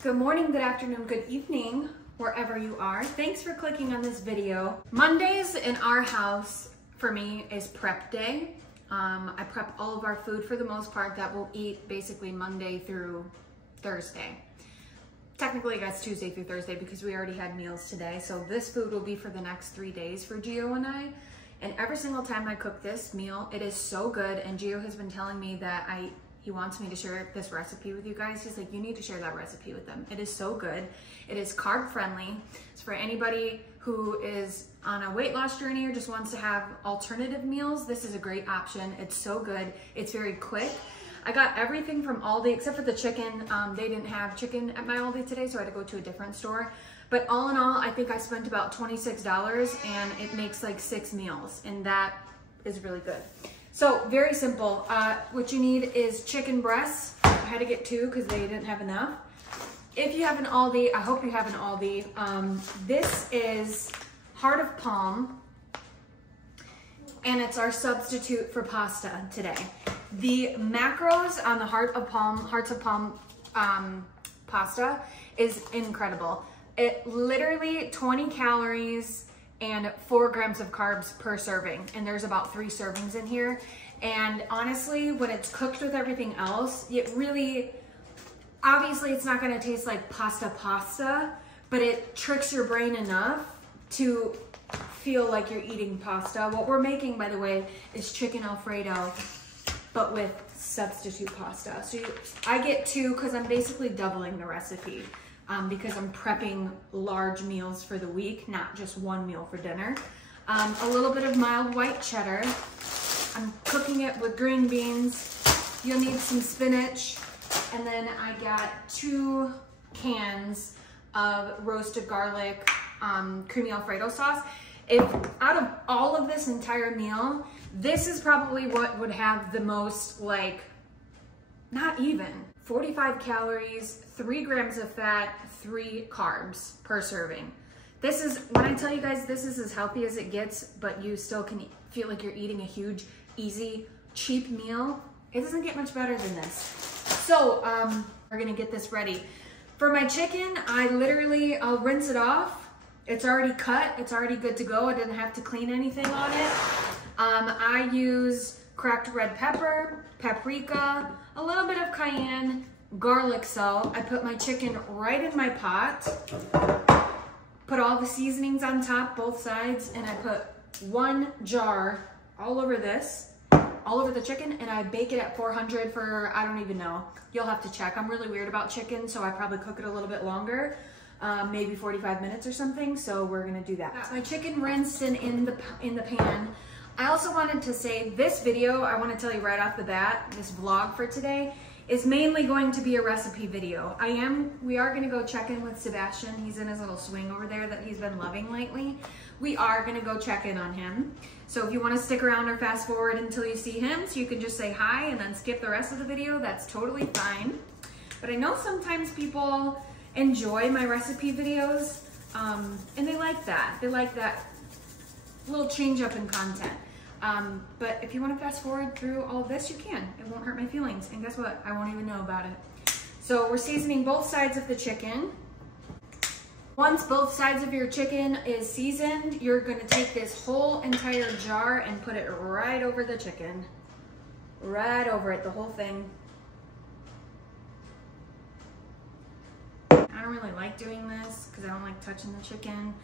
Good morning, good afternoon, good evening, wherever you are. Thanks for clicking on this video. Mondays in our house, for me, is prep day. I prep all of our food for the most part that we'll eat basically Monday through Thursday. Technically, I guess Tuesday through Thursday because we already had meals today. So this food will be for the next 3 days for Gio and I. And every single time I cook this meal, it is so good. And Gio has been telling me that he wants me to share this recipe with you guys. He's like, you need to share that recipe with them. It is so good. It is carb friendly. It's for anybody who is on a weight loss journey or just wants to have alternative meals. This is a great option. It's so good. It's very quick. I got everything from Aldi except for the chicken. They didn't have chicken at my Aldi today, so I had to go to a different store. But all in all, I think I spent about $26 and it makes like 6 meals, and that is really good. So very simple. What you need is chicken breasts. I had to get 2 because they didn't have enough. If you have an Aldi, I hope you have an Aldi. This is Heart of Palm, and it's our substitute for pasta today. The macros on the Hearts of Palm pasta is incredible. It literally 20 calories and 4 grams of carbs per serving. And there's about 3 servings in here. And honestly, when it's cooked with everything else, it really, obviously it's not gonna taste like pasta, but it tricks your brain enough to feel like you're eating pasta. What we're making, by the way, is chicken Alfredo, but with substitute pasta. So I get 2 because I'm basically doubling the recipe. Because I'm prepping large meals for the week, not just 1 meal for dinner. A little bit of mild white cheddar. I'm cooking it with green beans. You'll need some spinach. And then I got 2 cans of roasted garlic creamy Alfredo sauce. If out of all of this entire meal, this is probably what would have the most, like, not even 45 calories, 3 grams of fat, 3 carbs per serving. This is, when I tell you guys this is as healthy as it gets, but you still can feel like you're eating a huge, easy, cheap meal, it doesn't get much better than this. So we're gonna get this ready. For my chicken, I'll rinse it off. It's already cut, it's already good to go. I didn't have to clean anything on it. I use cracked red pepper, paprika, a little bit of cayenne, garlic salt. I put my chicken right in my pot, put all the seasonings on top, both sides, and I put 1 jar all over this, all over the chicken, and I bake it at 400 for, I don't even know. You'll have to check. I'm really weird about chicken, so I probably cook it a little bit longer, maybe 45 minutes or something, so we're gonna do that. Got my chicken rinsed and in the pan. I also wanted to say this video, I want to tell you right off the bat, this vlog for today is mainly going to be a recipe video. We are going to go check in with Sebastian. He's in his little swing over there that he's been loving lately. We are going to go check in on him. So if you want to stick around or fast forward until you see him, so you can just say hi and then skip the rest of the video, that's totally fine. But I know sometimes people enjoy my recipe videos, and they like that. They like that little change up in content. But if you want to fast forward through all of this, you can. It won't hurt my feelings. And guess what? I won't even know about it. So we're seasoning both sides of the chicken. Once both sides of your chicken is seasoned, you're going to take this whole entire jar and put it right over the chicken. Right over it, the whole thing. I don't really like doing this because I don't like touching the chicken,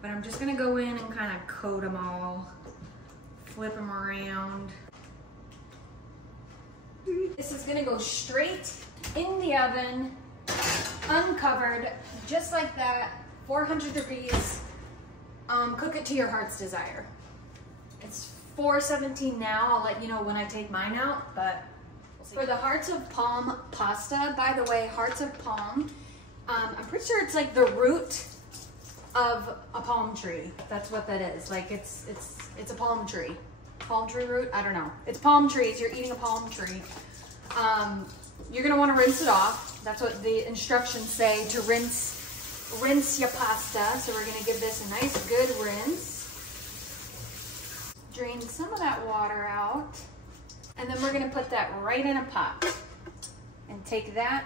but I'm just going to go in and kind of coat them all. Flip them around. This is gonna go straight in the oven, uncovered, just like that, 400 degrees. Cook it to your heart's desire. It's 417 now. I'll let you know when I take mine out, but we'll see. For the Hearts of Palm pasta, by the way, Hearts of Palm, I'm pretty sure it's like the root of a palm tree. That's what that is. Like it's a palm tree. Palm tree root? I don't know. It's palm trees. You're eating a palm tree. You're gonna want to rinse it off. That's what the instructions say, to rinse your pasta. So we're gonna give this a nice good rinse. Drain some of that water out. And then we're gonna put that right in a pot and take that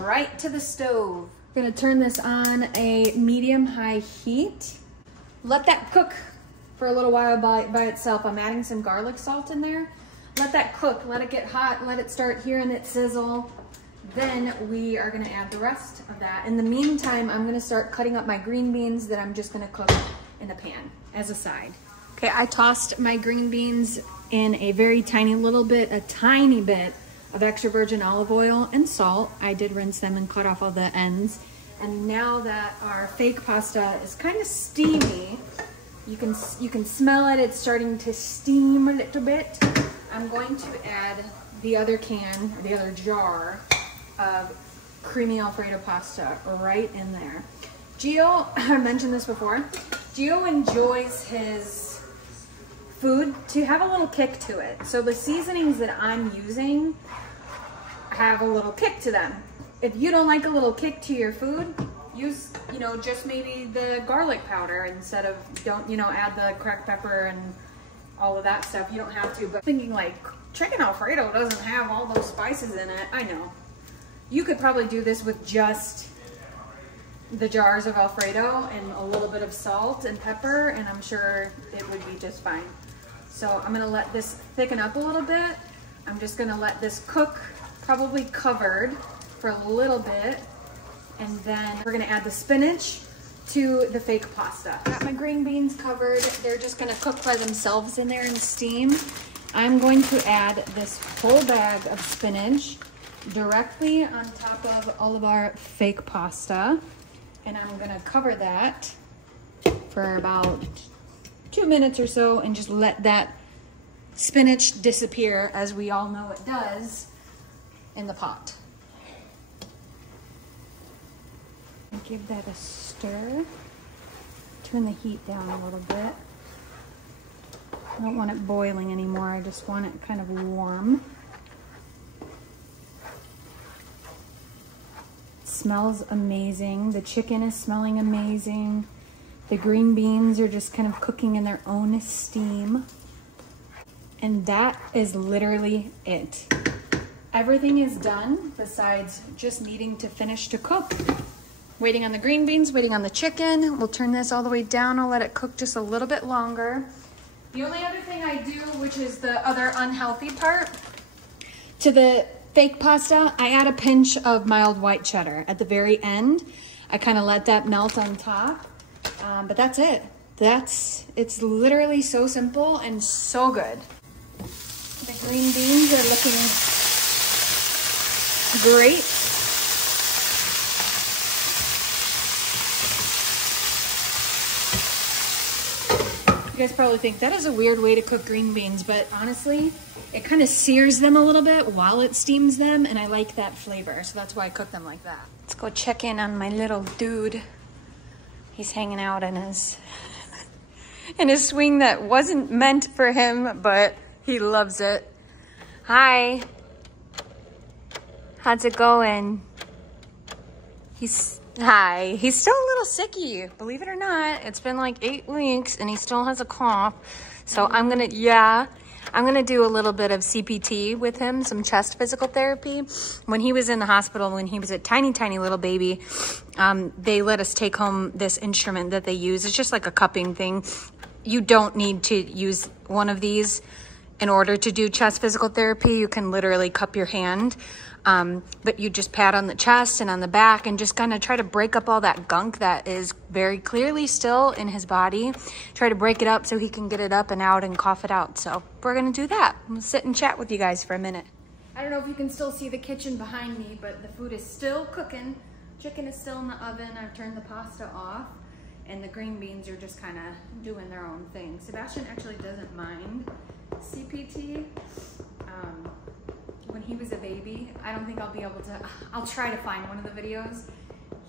right to the stove. Gonna turn this on a medium-high heat. Let that cook for a little while by itself. I'm adding some garlic salt in there. Let that cook, let it get hot, let it start hearing it sizzle. Then we are gonna add the rest of that. In the meantime, I'm gonna start cutting up my green beans that I'm just gonna cook in a pan as a side. Okay, I tossed my green beans in a very tiny bit of extra virgin olive oil and salt. I did rinse them and cut off all the ends. And now that our fake pasta is kind of steamy, you can smell it, it's starting to steam a little bit. I'm going to add the other can, or the other jar of creamy Alfredo pasta right in there. Gio, I mentioned this before, Gio enjoys his food to have a little kick to it. So the seasonings that I'm using have a little kick to them. If you don't like a little kick to your food, use, just maybe the garlic powder instead of, add the cracked pepper and all of that stuff. You don't have to, but thinking like chicken Alfredo doesn't have all those spices in it. I know. You could probably do this with just the jars of Alfredo and a little bit of salt and pepper, and I'm sure it would be just fine. So I'm gonna let this thicken up a little bit. I'm just gonna let this cook, probably covered for a little bit, and then we're gonna add the spinach to the fake pasta. Got my green beans covered. They're just gonna cook by themselves in there and steam. I'm going to add this whole bag of spinach directly on top of all of our fake pasta, and I'm gonna cover that for about 2 minutes or so and just let that spinach disappear, as we all know it does, in the pot. Give that a stir. Turn the heat down a little bit. I don't want it boiling anymore. I just want it kind of warm. It smells amazing. The chicken is smelling amazing. The green beans are just kind of cooking in their own steam. And that is literally it. Everything is done besides just needing to finish to cook. Waiting on the green beans, waiting on the chicken. We'll turn this all the way down. I'll let it cook just a little bit longer. The only other thing I do, which is the other unhealthy part, to the fake pasta, I add a pinch of mild white cheddar at the very end. I kind of let that melt on top, but that's it. It's literally so simple and so good. The green beans are looking great. You guys probably think that is a weird way to cook green beans, but honestly, it kind of sears them a little bit while it steams them, and I like that flavor, so that's why I cook them like that. Let's go check in on my little dude. He's hanging out in his swing that wasn't meant for him, but he loves it. Hi. How's it going? Hi. He's still a little sicky, believe it or not. It's been like 8 weeks and he still has a cough. So I'm gonna do a little bit of CPT with him, some chest physical therapy. When he was in the hospital, when he was a tiny, tiny little baby, they let us take home this instrument that they use. It's just like a cupping thing. You don't need to use one of these in order to do chest physical therapy. You can literally cup your hand. But you just pat on the chest and on the back and just kind of try to break up all that gunk that is very clearly still in his body. Try to break it up so he can get it up and out and cough it out. So we're gonna do that. I'm gonna sit and chat with you guys for a minute. I don't know if you can still see the kitchen behind me, but the food is still cooking. Chicken is still in the oven. I've turned the pasta off and the green beans are just kind of doing their own thing. Sebastian actually doesn't mind CPT. When he was a baby, I don't think I'll be able to, I'll try to find one of the videos.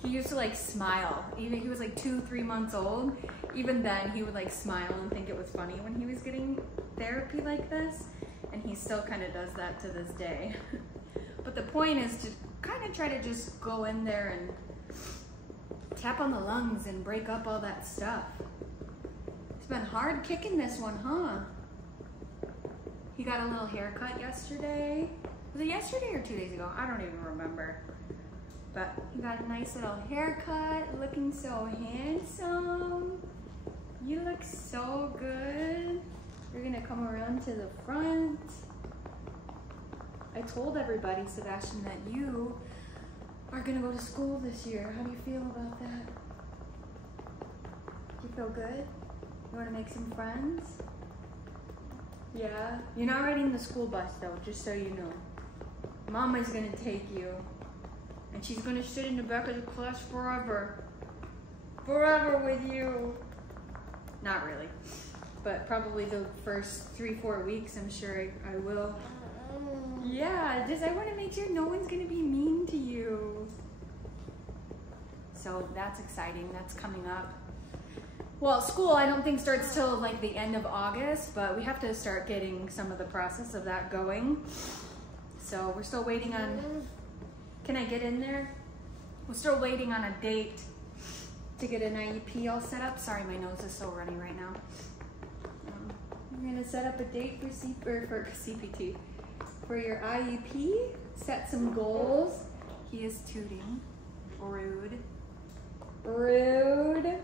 He used to like smile. Even he was like 2-3 months old. Even then he would like smile and think it was funny when he was getting therapy like this. And he still kind of does that to this day. But the point is to kind of try to just go in there and tap on the lungs and break up all that stuff. It's been hard kicking this one, huh? He got a little haircut yesterday. Was it yesterday or 2 days ago? I don't even remember. But you got a nice little haircut, looking so handsome. You look so good. You're gonna come around to the front. I told everybody, Sebastian, that you are gonna go to school this year. How do you feel about that? Do you feel good? You wanna make some friends? Yeah? You're not riding the school bus though, just so you know. Mama's gonna take you. And she's gonna sit in the back of the class forever. Forever with you. Not really. But probably the first 3-4 weeks, I'm sure I will. Yeah, I want to make sure no one's gonna be mean to you. So that's exciting, that's coming up. Well, school I don't think starts till like the end of August, but we have to start getting some of the process of that going. So we're still waiting on, can I get in there? We're still waiting on a date to get an IEP all set up. Sorry, my nose is so runny right now. We're gonna set up a date for CPT. For your IEP, set some goals. He is tooting. Rude. Rude.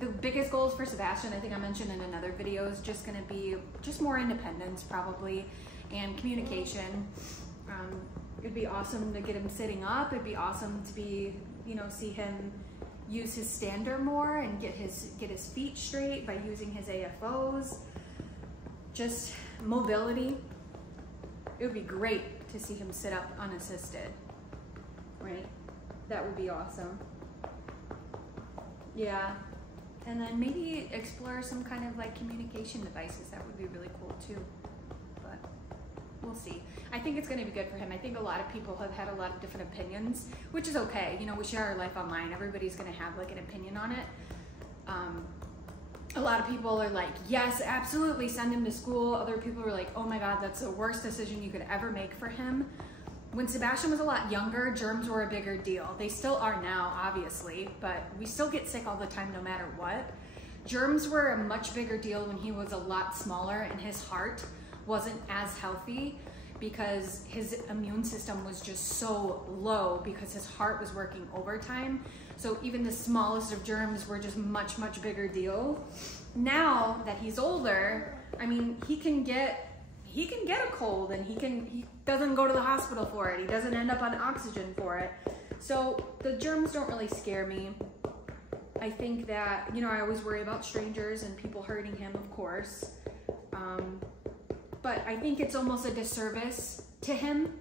The biggest goals for Sebastian, I think I mentioned in another video, is just gonna be just more independence probably, and communication. It'd be awesome to get him sitting up. It'd be awesome to be, you know, see him use his stander more and get his feet straight by using his AFOs. Just mobility. It would be great to see him sit up unassisted, right? That would be awesome. Yeah, and then maybe explore some kind of like communication devices. That would be really cool too, but we'll see. I think it's gonna be good for him. I think a lot of people have had a lot of different opinions, which is okay. You know, we share our life online. Everybody's gonna have like an opinion on it. A lot of people are like, yes, absolutely, send him to school. Other people are like, oh my God, that's the worst decision you could ever make for him. When Sebastian was a lot younger, germs were a bigger deal. They still are now, obviously, but we still get sick all the time no matter what. Germs were a much bigger deal when he was a lot smaller and his heart wasn't as healthy because his immune system was just so low because his heart was working overtime. So even the smallest of germs were just much, much bigger deal. Now that he's older, I mean, he can get a cold and he doesn't go to the hospital for it. He doesn't end up on oxygen for it. So the germs don't really scare me. I think that, you know, I always worry about strangers and people hurting him, of course. But I think it's almost a disservice to him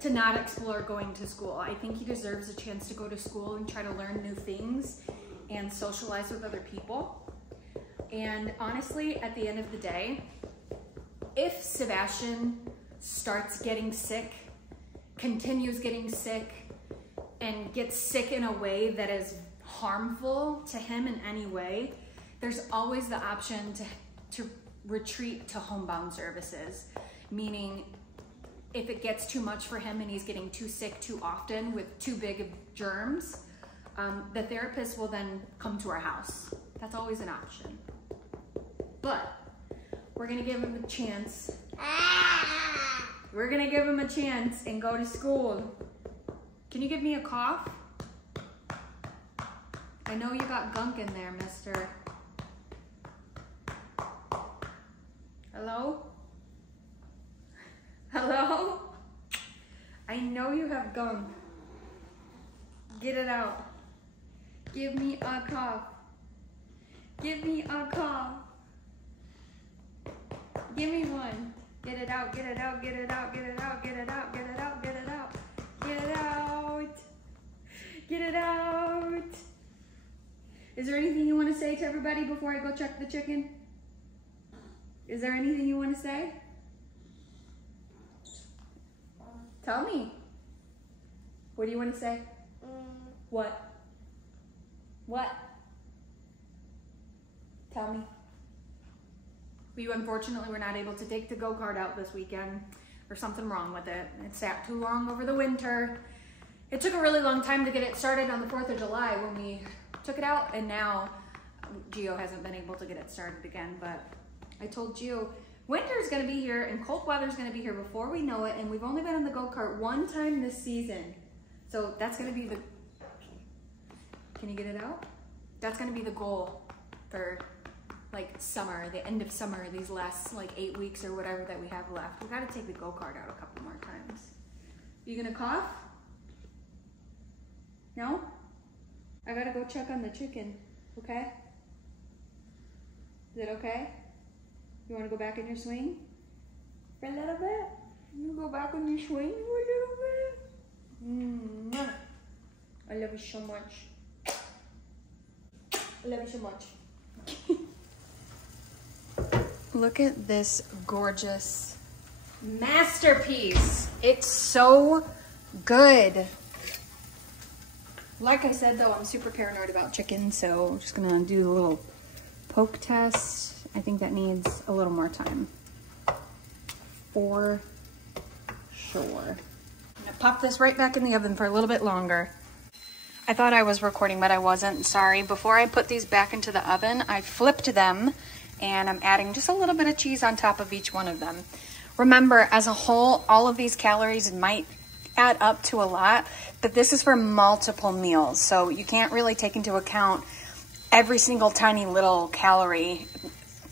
to not explore going to school. I think he deserves a chance to go to school and try to learn new things and socialize with other people. And honestly, at the end of the day, if Sebastian starts getting sick, continues getting sick, and gets sick in a way that is harmful to him in any way, there's always the option to retreat to homebound services, meaning if it gets too much for him and he's getting too sick too often with too big of germs, the therapist will then come to our house. That's always an option. But we're gonna give him a chance. We're gonna give him a chance and go to school. Can you give me a cough? I know you got gunk in there, mister. Hello? Hello? I know you have gunk. Get it out. Give me a cough. Give me a cough. Give me one. Get it out, get it out, get it out, get it out, get it out, get it out, get it out. Get it out. Get it out. Is there anything you want to say to everybody before I go check the chicken? Is there anything you want to say? Tell me. What do you want to say? What? What? Tell me. We unfortunately were not able to take the go-kart out this weekend. There's something wrong with it. It sat too long over the winter. It took a really long time to get it started on the 4th of July when we took it out, and now Gio hasn't been able to get it started again, but I told Gio, winter's gonna be here and cold weather's gonna be here before we know it, and we've only been on the go-kart one time this season. So that's gonna be the, can you get it out? That's gonna be the goal for like summer, the end of summer, these last like 8 weeks or whatever that we have left. We gotta take the go-kart out a couple more times. You gonna cough? No? I gotta go check on the chicken, okay? Is it okay? You wanna go back in your swing? For a little bit? You go back on your swing for a little bit? I love you so much. I love you so much. Look at this gorgeous masterpiece. It's so good. Like I said though, I'm super paranoid about chicken, so I'm just gonna do a little poke test. I think that needs a little more time. For sure. I'm gonna pop this right back in the oven for a little bit longer. I thought I was recording, but I wasn't, sorry. Before I put these back into the oven, I flipped them and I'm adding just a little bit of cheese on top of each one of them. Remember, as a whole, all of these calories might add up to a lot, but this is for multiple meals, so you can't really take into account every single tiny little calorie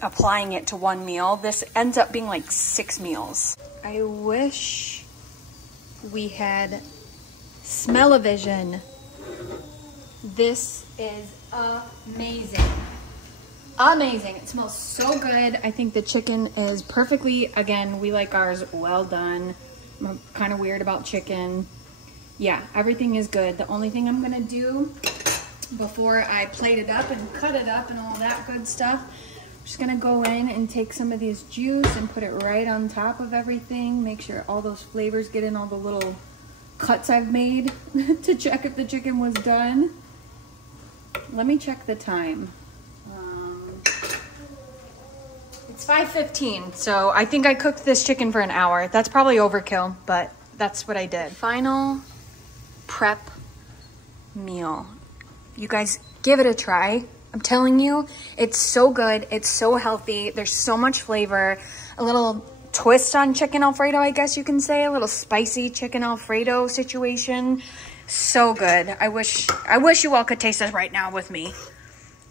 applying it to one meal. This ends up being like 6 meals. I wish we had smell-o-vision. This is amazing. Amazing. It smells so good. I think the chicken is perfectly, again, we like ours well done. I'm kind of weird about chicken. Yeah, everything is good. The only thing I'm gonna do before I plate it up and cut it up and all that good stuff, I'm just gonna go in and take some of this juice and put it right on top of everything. Make sure all those flavors get in all the little cuts I've made to check if the chicken was done. Let me check the time. It's 5:15, so I think I cooked this chicken for an hour. That's probably overkill, but that's what I did. Final prep meal. You guys give it a try. I'm telling you, it's so good. It's so healthy. There's so much flavor. A little twist on chicken Alfredo, I guess you can say. A little spicy chicken Alfredo situation. So good. I wish you all could taste this right now with me.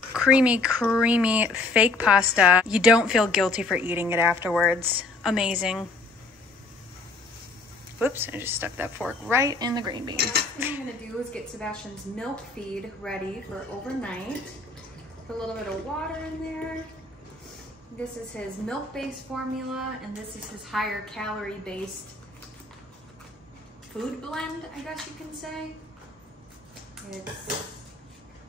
Creamy, creamy fake pasta. You don't feel guilty for eating it afterwards. Amazing. Whoops, I just stuck that fork right in the green beans. What I'm gonna do is get Sebastian's milk feed ready for overnight. Put a little bit of water in there. This is his milk-based formula, and this is his higher calorie-based food blend, I guess you can say. It's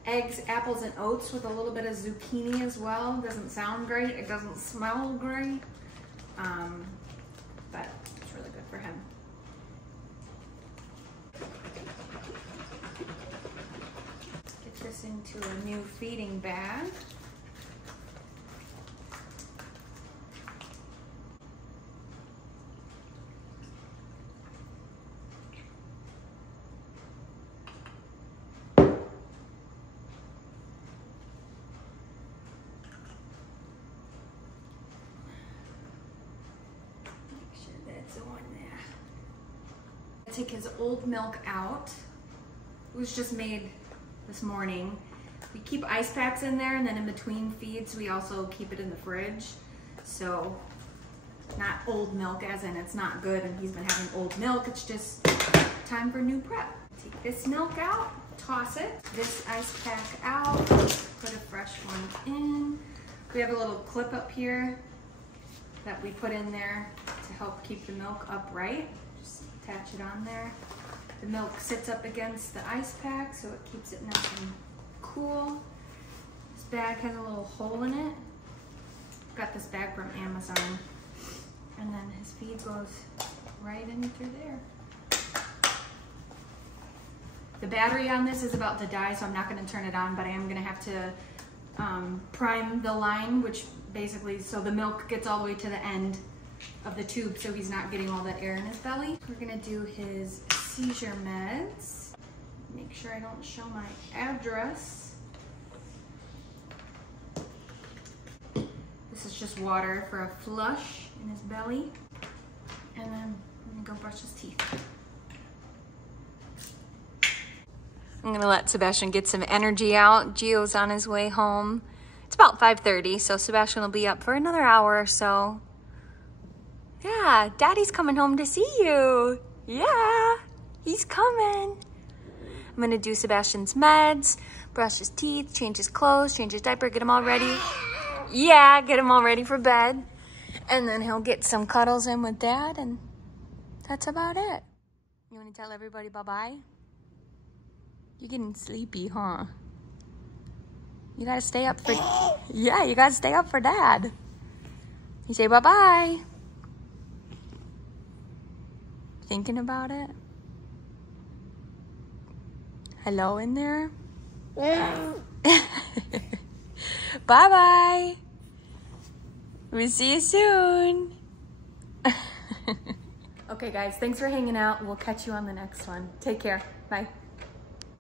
eggs, apples, and oats with a little bit of zucchini as well. Doesn't sound great, it doesn't smell great, but it's really good for him. Get this into a new feeding bag. Take his old milk out. It was just made this morning. We keep ice packs in there, and then in between feeds we also keep it in the fridge. So not old milk as in it's not good and he's been having old milk, it's just time for new prep. Take this milk out, toss it, this ice pack out, put a fresh one in. We have a little clip up here that we put in there to help keep the milk upright. Just attach it on there. The milk sits up against the ice pack so it keeps it nice and cool. This bag has a little hole in it. Got this bag from Amazon. And then his feed goes right in through there. The battery on this is about to die, so I'm not gonna turn it on, but I am gonna have to prime the line, which basically, so the milk gets all the way to the end of the tube so he's not getting all that air in his belly. We're gonna do his seizure meds. Make sure I don't show my address. This is just water for a flush in his belly. And then I'm gonna go brush his teeth. I'm gonna let Sebastian get some energy out. Gio's on his way home. It's about 5:30, so Sebastian will be up for another hour or so. Yeah, Daddy's coming home to see you. Yeah, he's coming. I'm gonna do Sebastian's meds, brush his teeth, change his clothes, change his diaper, get him all ready. Yeah, get him all ready for bed. And then he'll get some cuddles in with Dad, and that's about it. You wanna tell everybody bye-bye? You're getting sleepy, huh? You gotta stay up for, yeah, you gotta stay up for Dad. You say bye-bye. Thinking about it? Hello in there? Bye-bye. We'll see you soon. Okay, guys, thanks for hanging out. We'll catch you on the next one. Take care. Bye.